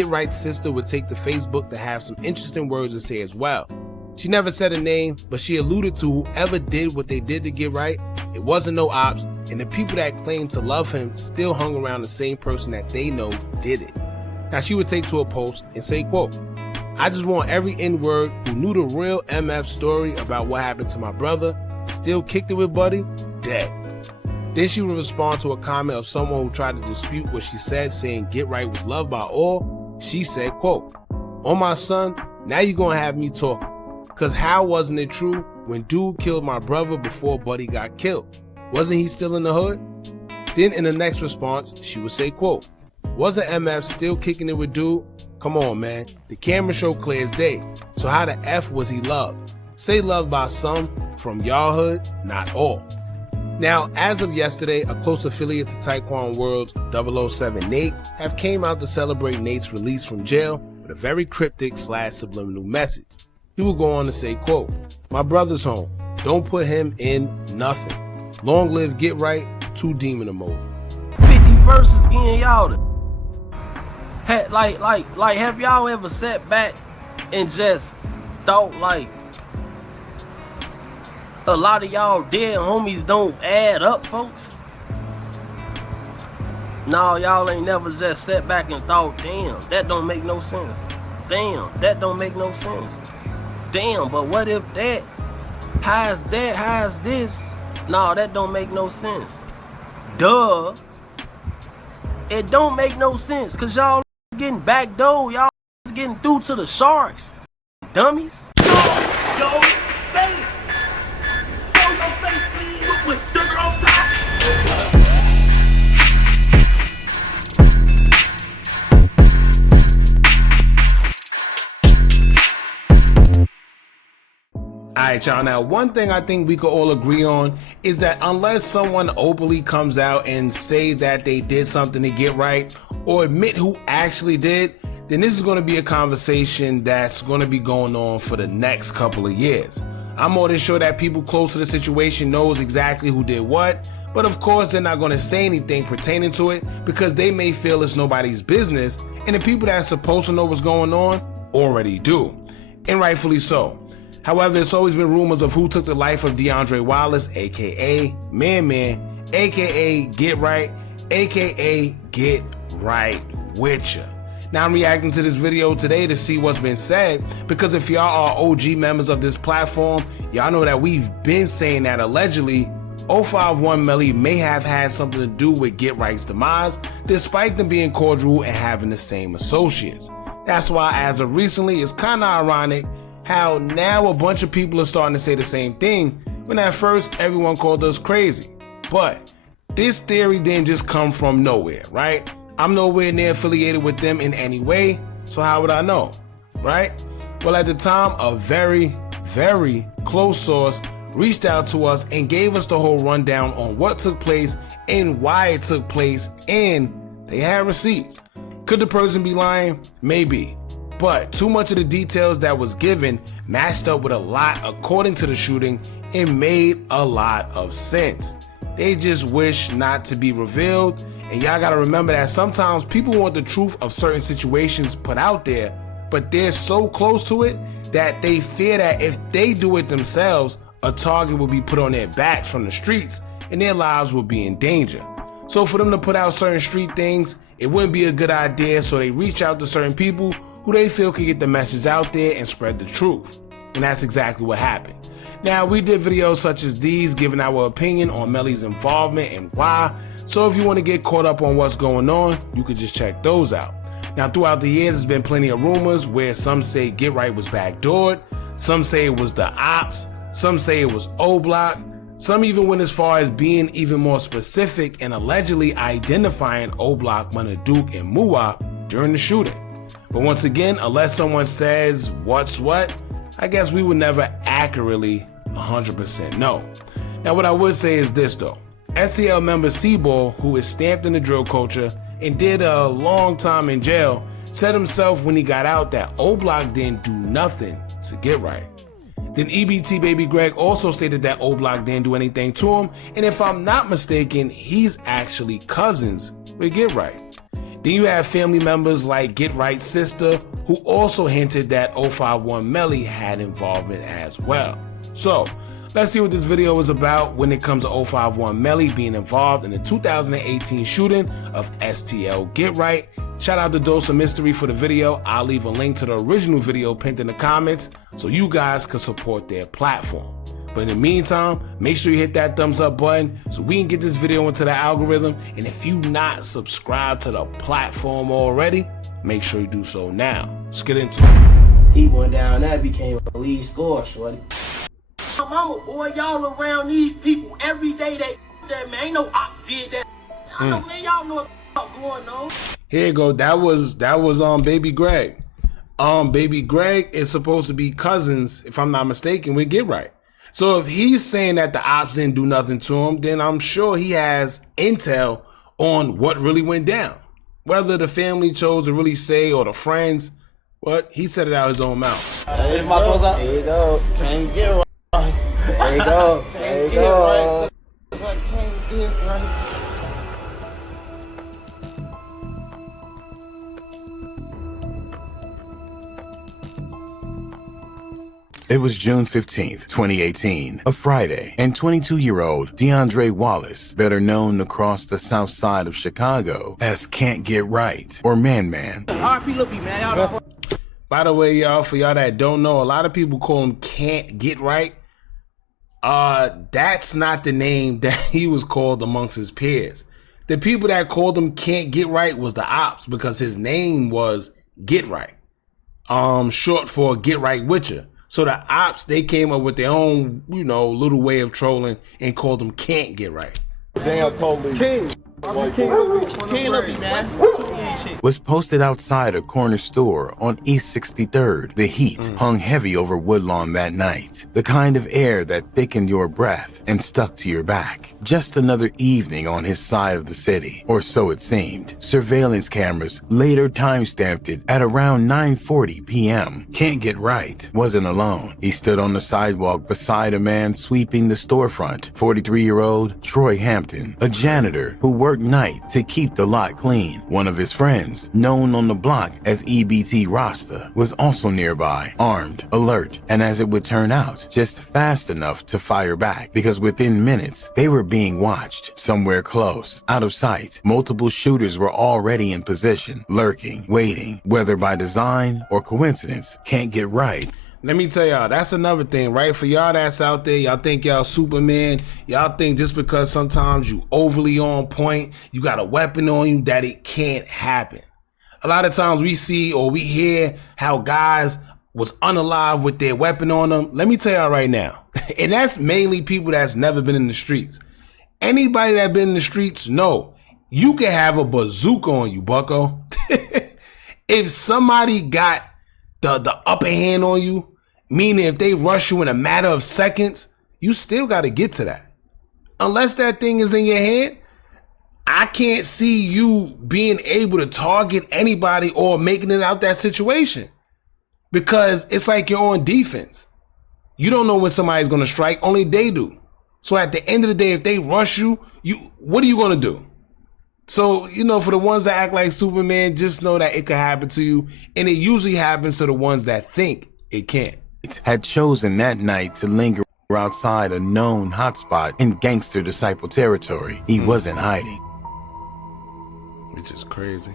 Get Right's sister would take to Facebook to have some interesting words to say as well. She never said a name, but she alluded to whoever did what they did to Get Right, it wasn't no ops, and the people that claimed to love him still hung around the same person that they know did it. Now she would take to a post and say, quote, "I just want every N-word who knew the real MF story about what happened to my brother and still kicked it with Buddy, dead." Then she would respond to a comment of someone who tried to dispute what she said, saying Get Right was loved by all. She said, quote, "On my son, now you gonna have me talking. Cause how wasn't it true when dude killed my brother before Buddy got killed? Wasn't he still in the hood?" Then in the next response, she would say, quote, "Wasn't MF still kicking it with dude? Come on, man. The camera show clear as day. So how the F was he loved? Say loved by some from y'all hood, not all." Now, as of yesterday, a close affiliate to Taekwon World's 007 Nate have came out to celebrate Nate's release from jail with a very cryptic / subliminal message. He will go on to say, quote, "My brother's home. Don't put him in nothing. Long live Get Right, 2 demon emoji." 50 verses getting y'all. Like, have y'all ever sat back and just thought like a lot of y'all dead homies don't add up, folks? No, y'all ain't never just sat back and thought, damn, that don't make no sense. Damn, that don't make no sense. Damn, but what if that? How's that? How's this? No, that don't make no sense. Duh. It don't make no sense, cause y'all getting backdoor, y'all getting through to the sharks. Dummies. Yo, face. Yo, your face, please, with sugar on top. Alright y'all, now one thing I think we could all agree on is that unless someone openly comes out and say that they did something to Get Right or admit who actually did, then this is going to be a conversation that's going to be going on for the next couple of years. I'm more than sure that people close to the situation knows exactly who did what, but of course they're not going to say anything pertaining to it because they may feel it's nobody's business, and the people that's supposed to know what's going on already do, and rightfully so. However, it's always been rumors of who took the life of DeAndre Wallace, aka Man, aka Get Right, aka Get Right with ya. Now I'm reacting to this video today to see what's been said, because if y'all are OG members of this platform, y'all know that we've been saying that allegedly 051 Melly may have had something to do with Get Right's demise, despite them being cordial and having the same associates. That's why as of recently, it's kinda ironic how now a bunch of people are starting to say the same thing, when at first everyone called us crazy. But this theory didn't just come from nowhere, right? I'm nowhere near affiliated with them in any way, so how would I know, right? Well, at the time, a very, very close source reached out to us and gave us the whole rundown on what took place and why it took place, and they had receipts. Could the person be lying? Maybe. But too much of the details that was given matched up with a lot according to the shooting and made a lot of sense. They just wish not to be revealed, and y'all gotta remember that sometimes people want the truth of certain situations put out there, but they're so close to it that they fear that if they do it themselves, a target will be put on their backs from the streets and their lives will be in danger. So for them to put out certain street things, it wouldn't be a good idea, so they reach out to certain people who they feel can get the message out there and spread the truth. And that's exactly what happened. Now, we did videos such as these giving our opinion on Melly's involvement and why, so if you want to get caught up on what's going on, you could just check those out. Now, throughout the years, there's been plenty of rumors where some say Get Right was backdoored, some say it was the ops, some say it was O-Block, some even went as far as being even more specific and allegedly identifying O-Block, Duke, and Muwap during the shooting. But once again, unless someone says what's what, I guess we would never accurately 100% know. Now what I would say is this though, STL member Seaball, who is stamped in the drill culture and did a long time in jail, said himself when he got out that O-Block didn't do nothing to Get Right. Then EBT Baby Greg also stated that O-Block didn't do anything to him, and if I'm not mistaken, he's actually cousins with Get Right. Then you have family members like Get Right's sister, who also hinted that 051 Melly had involvement as well. So let's see what this video is about when it comes to 051 Melly being involved in the 2018 shooting of STL Get Right. Shout out to Dose of Mystery for the video. I'll leave a link to the original video pinned in the comments so you guys can support their platform. But in the meantime, make sure you hit that thumbs up button so we can get this video into the algorithm. And if you not subscribed to the platform already, make sure you do so now. Let's get into it. He went down there, became a lead scorer, shorty. Mama, boy, y'all around these people every day. That man, ain't no ops did that. I know, man, y'all know what's going on. Here you go. That was Baby Greg. Baby Greg is supposed to be cousins, if I'm not mistaken, with Get Right. So if he's saying that the ops didn't do nothing to him, then I'm sure he has intel on what really went down. Whether the family chose to really say or the friends, but he said it out his own mouth. There you go. Can't get right. There you go. There you go. Can't get right. It was June 15th, 2018, a Friday, and 22-year-old DeAndre Wallace, better known across the south side of Chicago as Can't Get Right or Man Man. By the way, y'all, for y'all that don't know, a lot of people call him Can't Get Right. That's not the name that he was called amongst his peers. The people that called him Can't Get Right was the ops because his name was Get Right. Short for Get Right Witcher. So the ops, they came up with their own, little way of trolling and called them Can't Get Right. Damn police. King. King love you, man. Was posted outside a corner store on East 63rd. The heat hung heavy over Woodlawn that night, the kind of air that thickened your breath and stuck to your back. Just another evening on his side of the city, or so it seemed. Surveillance cameras later time-stamped it at around 9:40 p.m. Can't Get Right wasn't alone. He stood on the sidewalk beside a man sweeping the storefront, 43-year-old Troy Hampton, a janitor who worked night to keep the lot clean. One of his friends, known on the block as EBT Rasta, was also nearby, armed, alert, and as it would turn out, just fast enough to fire back, because within minutes, they were being watched. Somewhere close, out of sight, multiple shooters were already in position, lurking, waiting, whether by design or coincidence. Can't Get Right. Let me tell y'all, that's another thing, right? For y'all that's out there, y'all think y'all Superman, y'all think just because sometimes you overly on point, you got a weapon on you, that it can't happen. A lot of times we see or we hear how guys was unalive with their weapon on them. Let me tell y'all right now, and that's mainly people that's never been in the streets. Anybody that been in the streets know you can have a bazooka on you, bucko. If somebody got the upper hand on you, meaning if they rush you in a matter of seconds, you still got to get to that. Unless that thing is in your hand, I can't see you being able to target anybody or making it out that situation, because it's like you're on defense. You don't know when somebody's going to strike, only they do. So at the end of the day, if they rush you, what are you going to do? So, for the ones that act like Superman, just know that it could happen to you. And it usually happens to the ones that think it can't. Had chosen that night to linger outside a known hotspot in gangster disciple territory. He wasn't hiding. Which is crazy.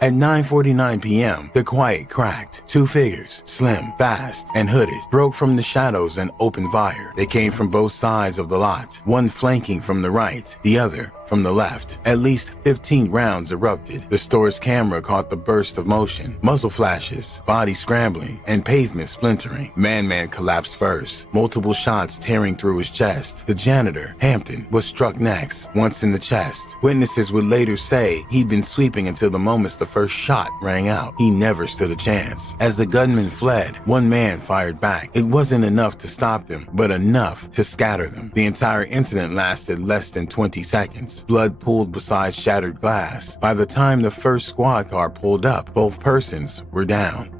At 9:49 p.m., the quiet cracked. Two figures, slim, fast, and hooded, broke from the shadows and opened fire. They came from both sides of the lot, one flanking from the right, the other from the left. At least 15 rounds erupted. The store's camera caught the burst of motion, muzzle flashes, body scrambling, and pavement splintering. Man collapsed first, multiple shots tearing through his chest. The janitor, Hampton, was struck next, once in the chest. Witnesses would later say he'd been sweeping until the moment the first shot rang out. He never stood a chance. As the gunman fled, one man fired back. It wasn't enough to stop them, but enough to scatter them. The entire incident lasted less than 20 seconds. Blood pooled beside shattered glass. By the time the first squad car pulled up, both persons were down.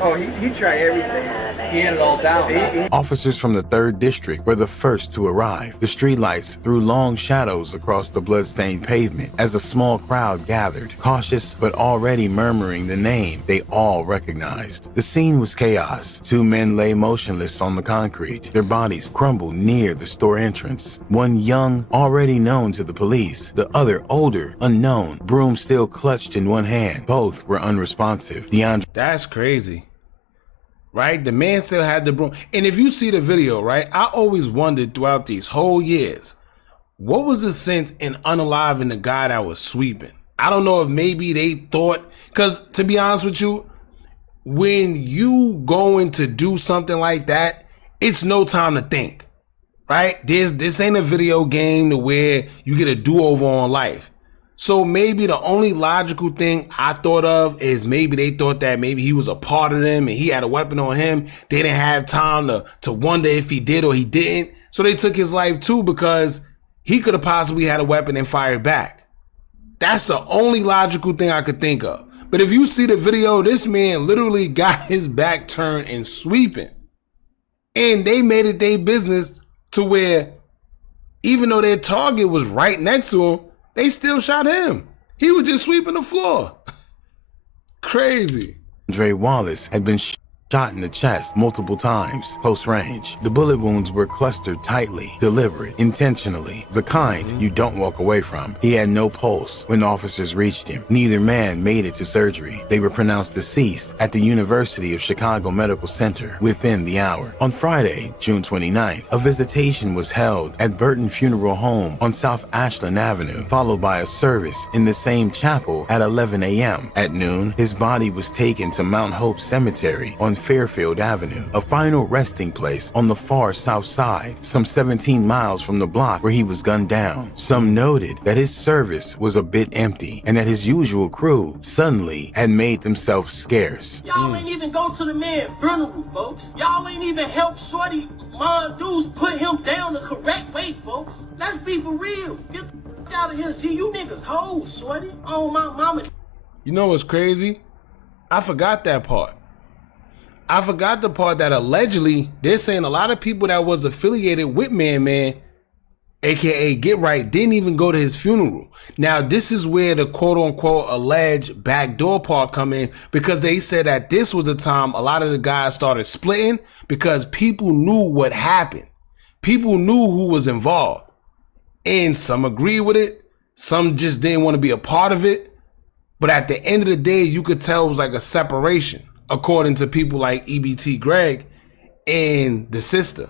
Oh, he tried everything. He had it all down. Officers from the 3rd District were the first to arrive. The streetlights threw long shadows across the bloodstained pavement as a small crowd gathered, cautious but already murmuring the name they all recognized. The scene was chaos. 2 men lay motionless on the concrete, their bodies crumbled near the store entrance. One young, already known to the police, the other older, unknown, broom still clutched in one hand. Both were unresponsive. That's crazy. Right? The man still had the broom. And if you see the video, right, I always wondered throughout these whole years, what was the sense in unaliving the guy that was sweeping? I don't know if maybe they thought, because to be honest with you, when you going to do something like that, it's no time to think, right? This ain't a video game to where you get a do-over on life. So maybe the only logical thing I thought of is maybe they thought that maybe he was a part of them and he had a weapon on him. They didn't have time to wonder if he did or he didn't. So they took his life too because he could have possibly had a weapon and fired back. That's the only logical thing I could think of. But if you see the video, this man literally got his back turned and sweeping. And they made it their business to where even though their target was right next to him, they still shot him. He was just sweeping the floor. Crazy. Andre Wallace had been shot in the chest multiple times, close range. The bullet wounds were clustered tightly, deliberate, intentionally, the kind you don't walk away from. He had no pulse when officers reached him. Neither man made it to surgery. They were pronounced deceased at the University of Chicago Medical Center within the hour. On Friday, June 29th, a visitation was held at Burton Funeral Home on South Ashland Avenue, followed by a service in the same chapel at 11 a.m. At noon, his body was taken to Mount Hope Cemetery on Fairfield Avenue, a final resting place on the far south side, some 17 miles from the block where he was gunned down. Some noted that his service was a bit empty and that his usual crew suddenly had made themselves scarce. Y'all ain't even go to the man's funeral, folks. Y'all ain't even help Shorty Mon Dudes put him down the correct way, folks. Let's be for real. Get the out of here, G. You niggas hoes, Shorty. Oh, my mama. You know what's crazy? I forgot that part. I forgot the part that allegedly they're saying a lot of people that was affiliated with Man, aka Get Right, didn't even go to his funeral. Now, this is where the quote unquote alleged backdoor part come in, because they said that this was the time a lot of the guys started splitting because people knew what happened. People knew who was involved. And some agreed with it. Some just didn't want to be a part of it. But at the end of the day, you could tell it was like a separation, according to people like EBT Greg and the sister.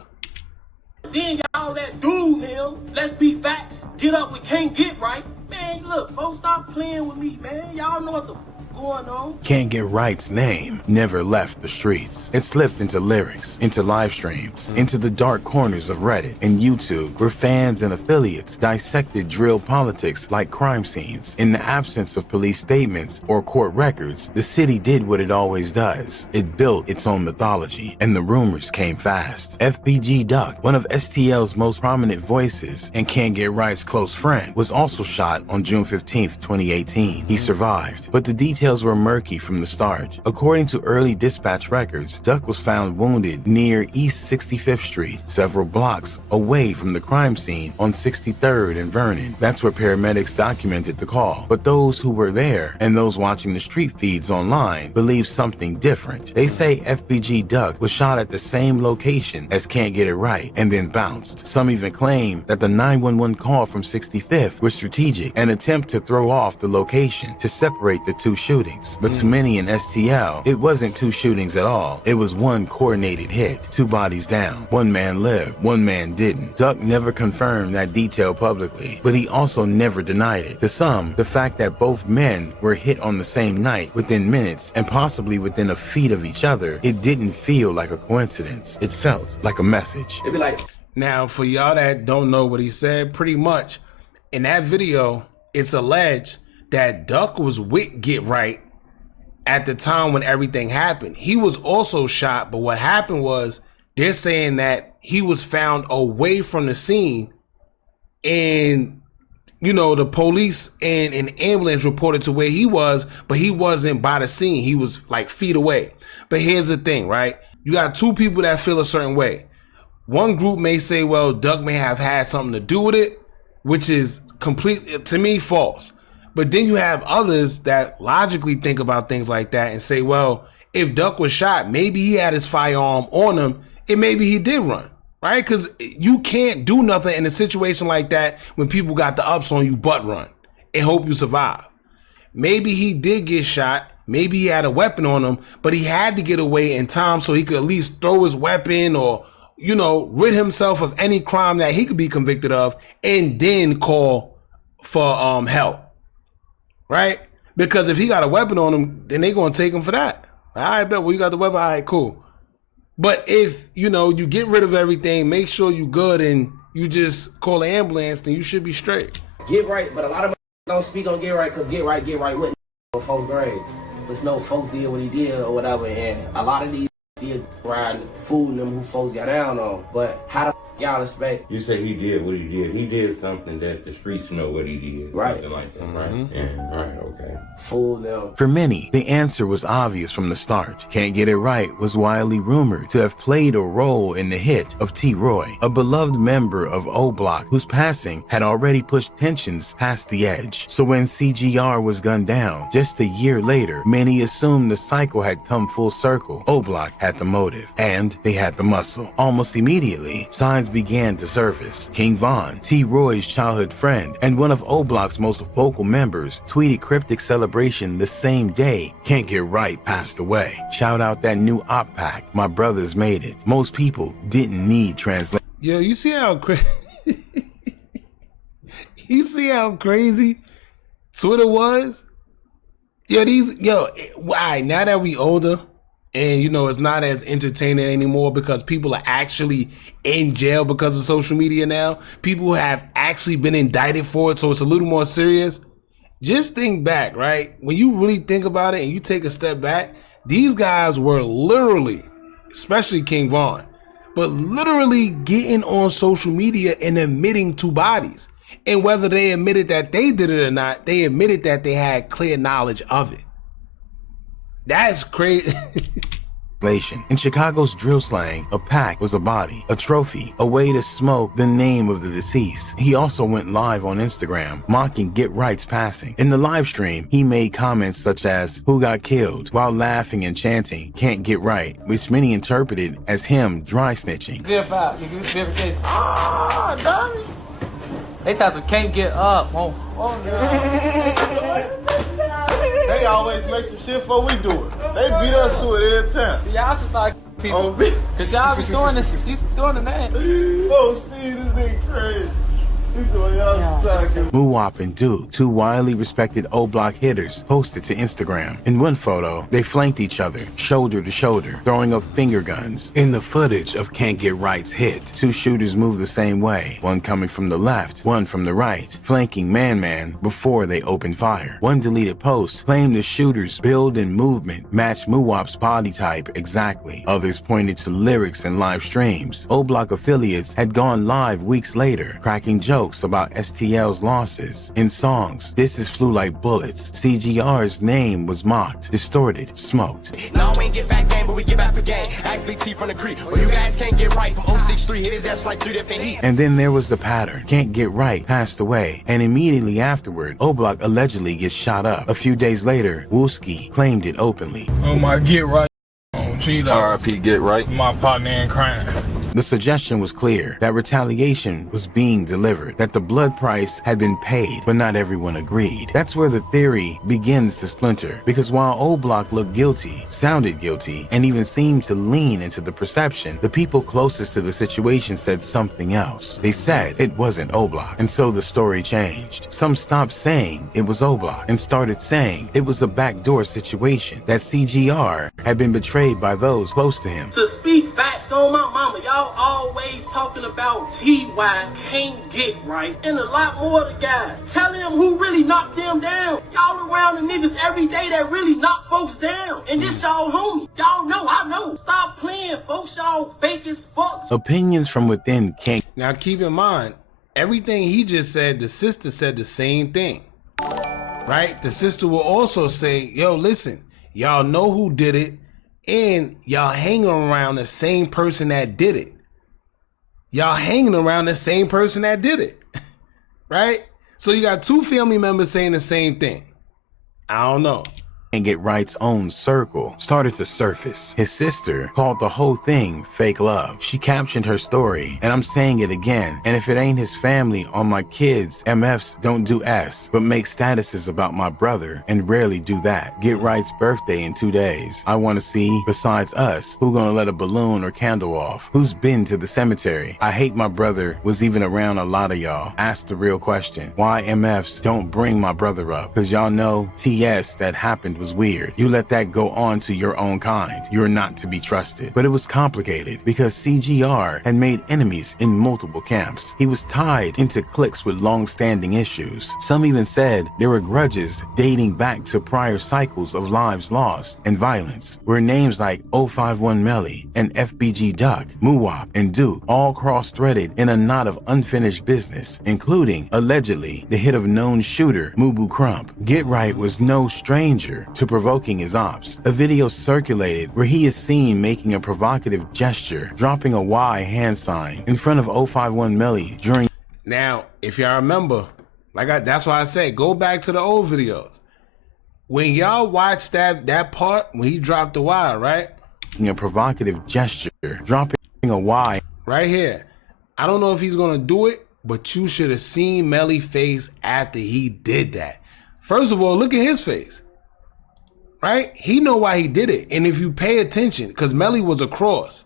Then y'all that dude, man. Let's be facts. Get up, we can't get right. Man, look, folks, stop playing with me, man. Y'all know what the going on. Can't Get Right's name never left the streets. It slipped into lyrics, into live streams, into the dark corners of Reddit and YouTube, where fans and affiliates dissected drill politics like crime scenes. In the absence of police statements or court records, the city did what it always does. It built its own mythology, and the rumors came fast. FBG Duck, one of STL's most prominent voices and Can't Get Right's close friend, was also shot on June 15th, 2018. He survived, but the details were murky from the start. According to early dispatch records, Duck was found wounded near East 65th Street, several blocks away from the crime scene on 63rd and Vernon. That's where paramedics documented the call. But those who were there and those watching the street feeds online believe something different. They say FBG Duck was shot at the same location as Can't Get It Right and then bounced. Some even claim that the 911 call from 65th was strategic, an attempt to throw off the location to separate the two shootings. But to many in STL, it wasn't two shootings at all. It was one coordinated hit, 2 bodies down. One man lived, one man didn't. Duck never confirmed that detail publicly, but he also never denied it. To some, the fact that both men were hit on the same night, within minutes, and possibly within a feet of each other, it didn't feel like a coincidence. It felt like a message. It'd be like, Now, for y'all that don't know what he said, pretty much in that video, it's alleged that Duck was with Get Right at the time when everything happened. He was also shot, but what happened was they're saying that he was found away from the scene, and the police and an ambulance reported to where he was, but he wasn't by the scene. He was like feet away. But here's the thing, right? you got two people that feel a certain way. One group may say, well, Duck may have had something to do with it, which is completely, to me, false. But then you have others that logically think about things like that and say, well, if Duck was shot, maybe he had his firearm on him and maybe he did run, right? Because you can't do nothing in a situation like that when people got the ups on you but run and hope you survive. Maybe he did get shot. Maybe he had a weapon on him, but he had to get away in time so he could at least throw his weapon or, you know, rid himself of any crime that he could be convicted of and then call for help, right? Because if he got a weapon on him, then they're going to take him for that. All right, bet. Well, you got the weapon. All right, cool. But if, you know, you get rid of everything, make sure you good and you just call an ambulance, then you should be straight. Get right, but a lot of don't speak on get right because get right went in fourth grade. There's no folks did what he did or whatever, and a lot of these did riding, fooling them who folks got down on. But how the y'all expect? You say he did what he did. He did something that the streets know what he did. Right. Something like that, right? Yeah, right, okay. Fool them. For many, the answer was obvious from the start. Can't Get It Right was widely rumored to have played a role in the hit of T-Roy, a beloved member of O Block whose passing had already pushed tensions past the edge. So when CGR was gunned down, just a year later, many assumed the cycle had come full circle. O Block had the motive, and they had the muscle. Almost immediately, signs began to surface. King Von, T-Roy's childhood friend, and one of O Block's most vocal members, tweeted cryptic celebration the same day Can't Get Right passed away. Shout out that new op pack, my brothers made it. Most people didn't need translation. Yo, you see how you see how crazy Twitter was? All right, now that we older, and, you know, it's not as entertaining anymore because people are actually in jail because of social media now. People have actually been indicted for it, so it's a little more serious. Just think back, right? When you really think about it and you take a step back, these guys were literally, especially King Von, but literally getting on social media and admitting to bodies. And whether they admitted that they did it or not, they admitted that they had clear knowledge of it. That's crazy. In Chicago's drill slang, a pack was a body, a trophy, a way to smoke the name of the deceased. He also went live on Instagram, mocking Get Right's passing. In the live stream, he made comments such as, "Who got killed?" while laughing and chanting, "Can't Get Right," which many interpreted as him dry snitching. They tell us can't get up. They always make some shit before we do it. They beat us to it every time. So y'all should start people. Cause y'all be doing this. You doing the name. Oh, Steve, this nigga crazy. He's doing y'all sucking. Muwop and Duke, two widely respected O Block hitters, posted to Instagram. In one photo, they flanked each other, shoulder to shoulder, throwing up finger guns. In the footage of Can't Get Right's hit, two shooters moved the same way, one coming from the left, one from the right, flanking Man before they opened fire. One deleted post claimed the shooters' build and movement matched Muwop's body type exactly. Others pointed to lyrics and live streams. O Block affiliates had gone live weeks later, cracking jokes about STL's losses. In songs, This Is Flew Like Bullets, CGR's name was mocked, distorted, smoked. No, we ain't get back game, but we get back for game. Ask Big T from the creek. Well, you guys can't get right from 063. Hit his ass like 3 different heats. And then there was the pattern. Can't Get Right passed away, and immediately afterward, O Block allegedly gets shot up. A few days later, Wooski claimed it openly. Oh my Get Right. RIP Get Right. My partner in crime. The suggestion was clear that retaliation was being delivered, that the blood price had been paid, but not everyone agreed. That's where the theory begins to splinter, because while O Block looked guilty, sounded guilty, and even seemed to lean into the perception, the people closest to the situation said something else. They said it wasn't O Block, and so the story changed. Some stopped saying it was O Block and started saying it was a backdoor situation, that CGR had been betrayed by those close to him. To speak facts on my mama, y'all always talking about TY can't get right, and a lot more of the guys. Tell them who really knocked them down. Y'all around the niggas every day that really knock folks down, and this y'all homie. Y'all know, I know. Stop playing, folks. Y'all fake as fuck. Opinions from within can't. Now keep in mind, everything he just said, the sister said the same thing, right? The sister will also say, yo, listen, y'all know who did it, And y'all hanging around the same person that did it. Y'all hanging around the same person that did it. Right? So you got two family members saying the same thing. I don't know. And Get Right's own circle started to surface. His sister called the whole thing fake love. She captioned her story, and I'm saying it again. And if it ain't his family or my kids, MFs don't do S, but make statuses about my brother and rarely do that. Get Right's birthday in 2 days. I want to see, besides us, who gonna let a balloon or candle off? Who's been to the cemetery? I hate my brother was even around a lot of y'all. Ask the real question. Why MFs don't bring my brother up? Cause y'all know TS that happened was weird. You let that go on to your own kind. You're not to be trusted. But it was complicated because CGR had made enemies in multiple camps. He was tied into cliques with long-standing issues. Some even said there were grudges dating back to prior cycles of lives lost and violence, where names like 051 Melly and FBG Duck, Muwap, and Duke all cross-threaded in a knot of unfinished business, including, allegedly, the hit of known shooter Mubu Crump. Get Right was no stranger to provoking his ops. A video circulated where he is seen making a provocative gesture, dropping a Y hand sign in front of 051 Melly during. Now, if y'all remember, that's why I say go back to the old videos. When y'all watch that part when he dropped the Y, right? A provocative gesture, dropping a Y right here. I don't know if he's gonna do it, but you should have seen Melly's face after he did that. First of all, look at his face. Right? He know why he did it. And if you pay attention, because Melly was across.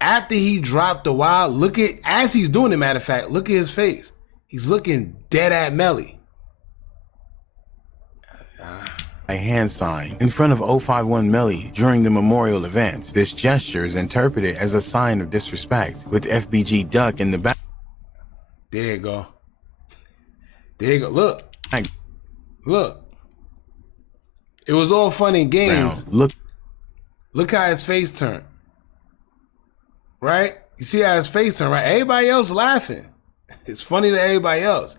After he dropped the Y, look at, as he's doing it, matter of fact, look at his face. He's looking dead at Melly. A hand sign in front of 051 Melly during the memorial event. This gesture is interpreted as a sign of disrespect, with FBG Duck in the back. There you go. There you go. Look. Look. It was all fun and games. Look how his face turned. Right? You see how his face turned, right? Everybody else laughing. It's funny to everybody else.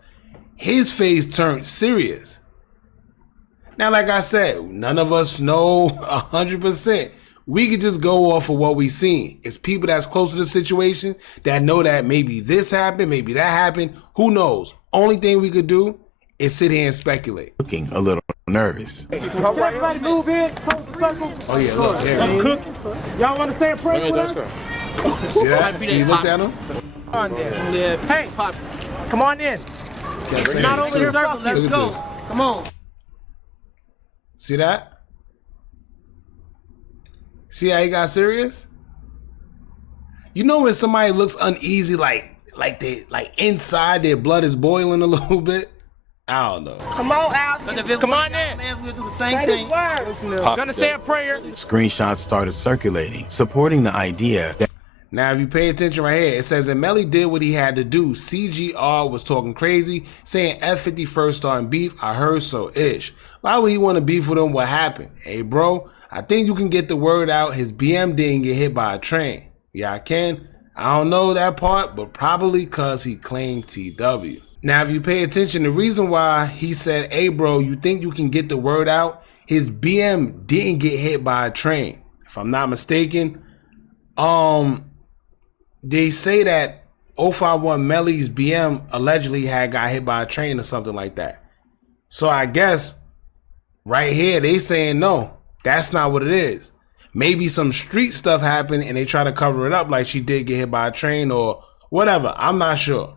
His face turned serious. Now, like I said, none of us know 100%. We could just go off of what we seen. It's people that's close to the situation that know that maybe this happened, maybe that happened. Who knows? Only thing we could do is sit here and speculate. Looking a little nervous. Everybody move in, close the circle. Oh yeah, look, here. Y'all want to say a prayer with us? See that? See, you looked at him? Hey, come on in. Not over here, let's go. Come on. See that? See how he got serious? You know when somebody looks uneasy, like inside their blood is boiling a little bit? I don't know. Come on, Al. Come on in. We'll do the same thing. Gonna say a prayer. Screenshots started circulating, supporting the idea that. Now, if you pay attention right here, it says that Melly did what he had to do. CGR was talking crazy, saying F51st starting beef. I heard so ish. Why would he want to beef with him? What happened? Hey, bro, I think you can get the word out. His BM didn't get hit by a train. Yeah, I can. I don't know that part, but probably because he claimed TW. Now, if you pay attention, the reason why he said, hey, bro, you think you can get the word out? His BM didn't get hit by a train. If I'm not mistaken, they say that 051 Melly's BM allegedly had got hit by a train or something like that. So I guess right here, they saying, no, that's not what it is. Maybe some street stuff happened and they try to cover it up like she did get hit by a train or whatever. I'm not sure.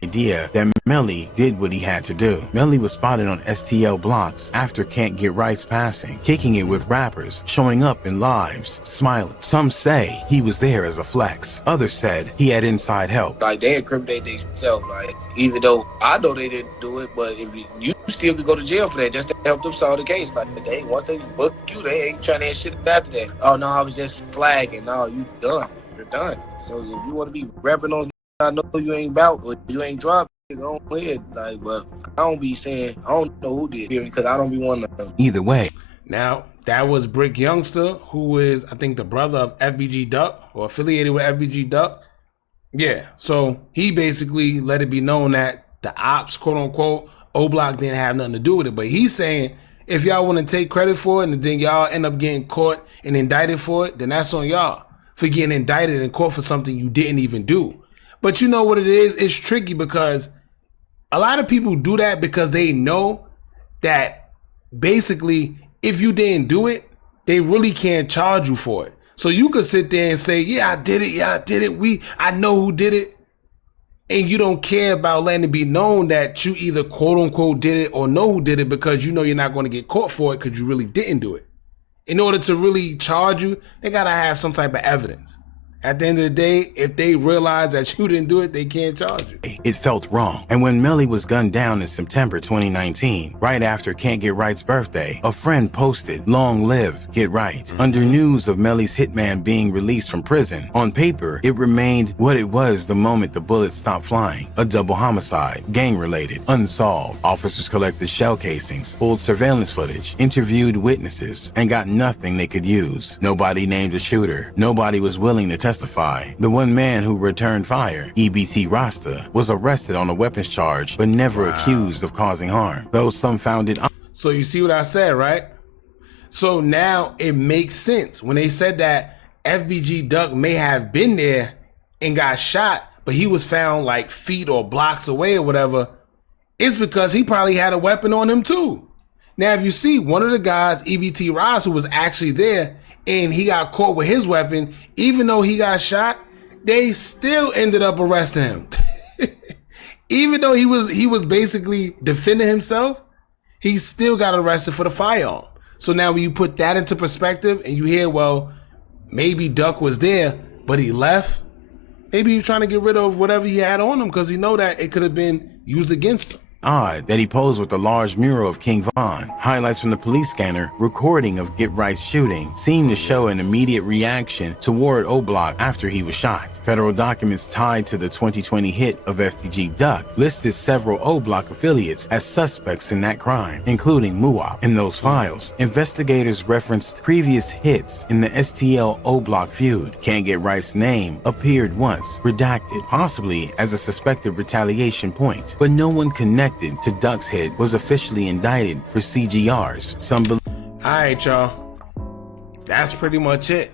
Idea that Melly did what he had to do. Melly was spotted on STL blocks after Can't Get Right's passing, kicking it with rappers, showing up in lives, smiling. Some say he was there as a flex. Others said he had inside help. Like, they incriminate themselves, like, even though I know they didn't do it, but if you still could go to jail for that just to help them solve the case. Like, once they book you, they ain't trying to have shit after that. Oh, no, I was just flagging. No, you done. You're done. So if you want to be rapping on I know you ain't about, but you ain't dropped, go ahead. Like, but I don't be saying, I don't know who did it because I don't be wanting to. Either way. Now, that was Brick Youngster, who is, I think, the brother of FBG Duck or affiliated with FBG Duck. Yeah, so he basically let it be known that the ops, quote unquote, O-Block didn't have nothing to do with it. But he's saying If y'all want to take credit for it and then y'all end up getting caught and indicted for it, then that's on y'all for getting indicted and caught for something you didn't even do. But you know what it is? It's tricky because a lot of people do that because they know that basically if you didn't do it, they really can't charge you for it. So you could sit there and say, yeah, I did it. I know who did it. And you don't care about letting it be known that you either quote unquote did it or know who did it because you know you're not going to get caught for it because you really didn't do it. In order to really charge you, they got to have some type of evidence. At the end of the day, if they realize that you didn't do it, they can't charge you. It felt wrong. And when Melly was gunned down in September 2019, right after Can't Get Right's birthday, a friend posted, "Long live Get Right." Under news of Melly's hitman being released from prison, on paper, it remained what it was the moment the bullets stopped flying. A double homicide, gang-related, unsolved. Officers collected shell casings, pulled surveillance footage, interviewed witnesses, and got nothing they could use. Nobody named a shooter. Nobody was willing to testify. The one man who returned fire, EBT Rasta, was arrested on a weapons charge but never accused of causing harm, though some found it. So you see what I said, right? So now it makes sense when they said that FBG Duck may have been there and got shot, but he was found like feet or blocks away or whatever. It's because he probably had a weapon on him too. Now, if you see one of the guys, EBT Ross, who was actually there, and he got caught with his weapon, even though he got shot, they still ended up arresting him. Even though he was basically defending himself, he still got arrested for the firearm. So now when you put that into perspective and you hear, well, maybe Duck was there, but he left. Maybe he was trying to get rid of whatever he had on him because he know that it could have been used against him. Odd that he posed with a large mural of King Von. Highlights from the police scanner recording of Get Right's shooting seemed to show an immediate reaction toward O-Block after he was shot. Federal documents tied to the 2020 hit of FBG Duck listed several O-Block affiliates as suspects in that crime, including Muwap. In those files, investigators referenced previous hits in the STL O-Block feud. Can't Get Right's name appeared once, redacted, possibly as a suspected retaliation point, but no one connected to Duck's hit was officially indicted for CGRs. Some believe. All right, y'all. That's pretty much it.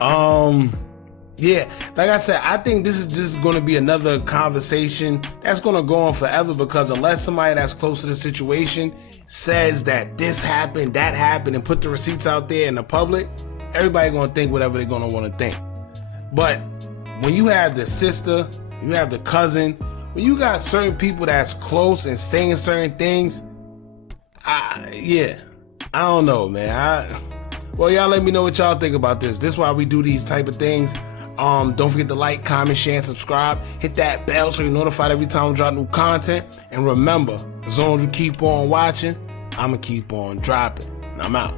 Yeah, like I said, I think this is just going to be another conversation that's going to go on forever because unless somebody that's close to the situation says that this happened, that happened, and put the receipts out there in the public, everybody going to think whatever they're going to want to think. But when you have the sister, you have the cousin, when you got certain people that's close and saying certain things, I don't know, man. Well, y'all let me know what y'all think about this. This is why we do these type of things. Don't forget to like, comment, share, and subscribe. Hit that bell so you're notified every time we drop new content. And remember, as long as you keep on watching, I'ma keep on dropping. And I'm out.